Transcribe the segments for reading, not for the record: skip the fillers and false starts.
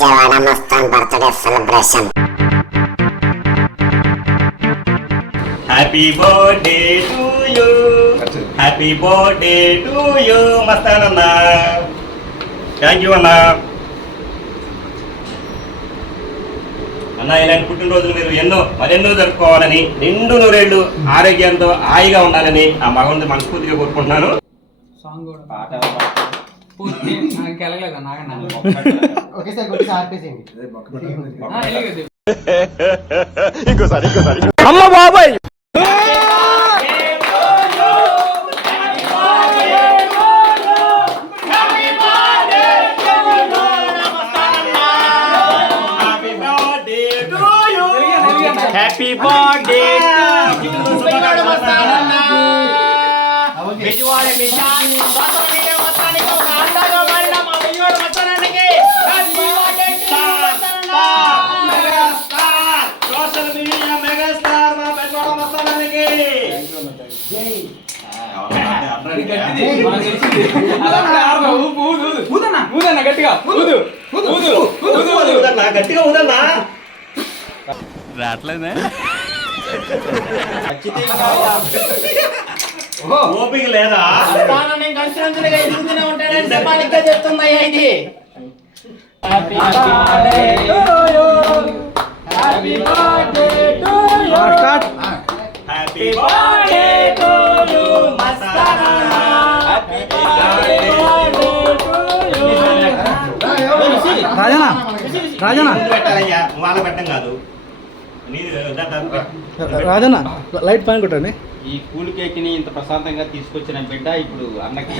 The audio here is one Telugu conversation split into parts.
Vijayawada Mastan birthday celebration. Happy birthday to you, happy birthday to you Mastan అన్న. థ్యాంక్ యూ అన్న. అన్న ఇలాంటి పుట్టినరోజులు మీరు మరెన్నో జరుపుకోవాలని, నిండు నూరేళ్లు ఆరోగ్యంతో హాయిగా ఉండాలని ఆ మగవంతు మనస్ఫూర్తిగా కోరుకుంటున్నాను. అమ్మ బాబాయ్ happy birthday social media megastar మా పెద్దవాడ మస్తానానికి. గట్టిగా ఊదన్నా రావట్లేదే. ఓపిక లేదా? చెప్తుందయ్యా ఇది. Happy birthday to you, happy birthday to you, happy birthday to you మస్తానా, హ్యాపీ బర్త్డే టు యు. రాజనా రాజనా పెట్టాలయ్యా, వాళ్ళ పెట్టం కాదు. రాజనా లైట్ పైన కొట్టండి. ఈ కూల్ కేక్ ని ఇంత ప్రశాంతంగా తీసుకొచ్చిన బిడ్డ ఇప్పుడు అన్నకి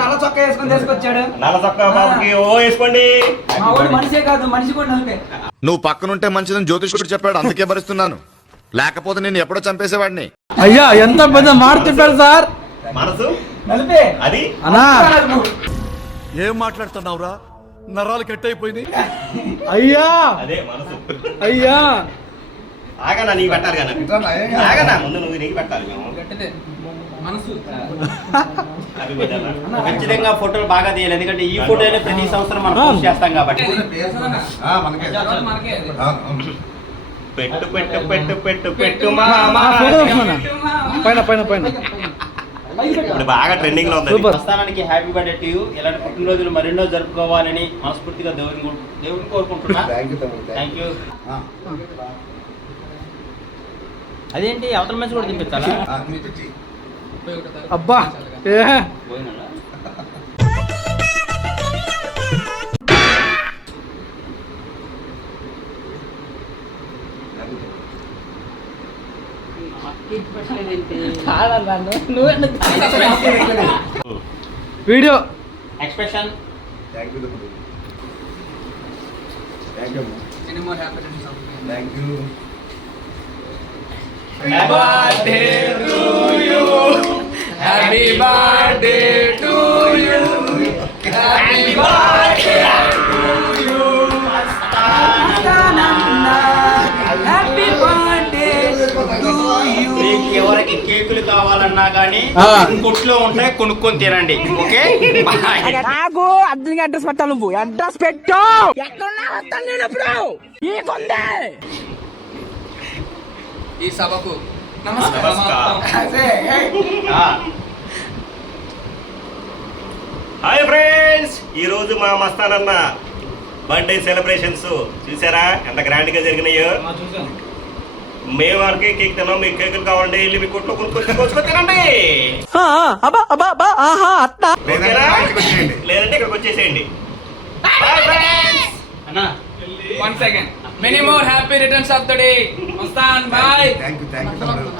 నల్ల చొక్కా వేసుకొని తీసుకొచ్చాడు. నల్ల చొక్కా బాబుకి ఓ వేసుకోండి. మా వాడు మనిషే కాదు, మనిషి కూడా నలిపే. నువ్వు పక్కనుంటే మంచిదని జ్యోతిష్కుడు చెప్పాడు, అందుకే భరిస్తున్నాను. లేకపోతే నేను ఎప్పుడో చంపేసేవాడిని. అయ్యా ఎంత పెద్ద మాట చెప్పారు సార్. మనసు నలిపే అది అన్నా ఏం మాట్లాడుతున్నావురా? నరాలు కట్ అయిపోయింది. అయ్యా అదే మనసు. అయ్యా ఆగనా, నీకు పెట్టాలి కదా. ఆగనా, ముందు నువ్వు నీకు పెట్టాలి. మేము ఖచ్చితంగా ఫోటోలు బాగా తీయాలి, ఎందుకంటే ఈ ఫోటోనే ప్రతి సంవత్సరం మనం పోస్ట్ చేస్తాం కాబట్టి. పెట్టు పెట్టు పెట్టు పెట్టు పెట్టు పైన పైన పైన ఇప్పుడు బాగా ట్రెండింగ్ లో ఉంది. ప్రస్థానానికి హ్యాపీ బర్త్డే టు యు. ఇలాంటి పుట్టినరోజులు మరెన్నో జరుపుకోవాలని మనస్ఫూర్తిగా దేవుని కోరుకుంటున్నా. Thank you. అదేంటి అవతల మంచి కూడా తినిపించాలా? అబ్బా ఏ పోయినా video expression. Happy birthday to you, happy birthday to you మస్తానా, హ్యాపీ బర్త్డే టు యు. మీకు ఎవరికి కేకులు కావాలన్నా కానీ కొట్లో ఉంటాయి, కొనుక్కొని తినండి. ఓకే, నాకు అర్జున్ అడ్రస్ పెట్టాలి. నువ్వు అడ్రస్ పెట్టు. ఎక్కడున్నా వస్తాను నేను ఇప్పుడు. ఈ కొందే ఈ సభకు నమస్కారం. హాయ్ ఫ్రెండ్స్, ఈ రోజు మా మస్తానన్న బర్త్డే సెలబ్రేషన్స్ చూసారా ఎంత గ్రాండ్ గా జరిగినాయో. మేము వరకే కేక్ తిన్నాం, మీకు కేకులు కావాలంటే వెళ్ళి మీ కొట్లో కొనుక్కొని తినండి. లేదంటే ఇక్కడికి వచ్చేసేయండి. అన్నా Once again, many more happy returns of the day. Mastan, bye. Thank you.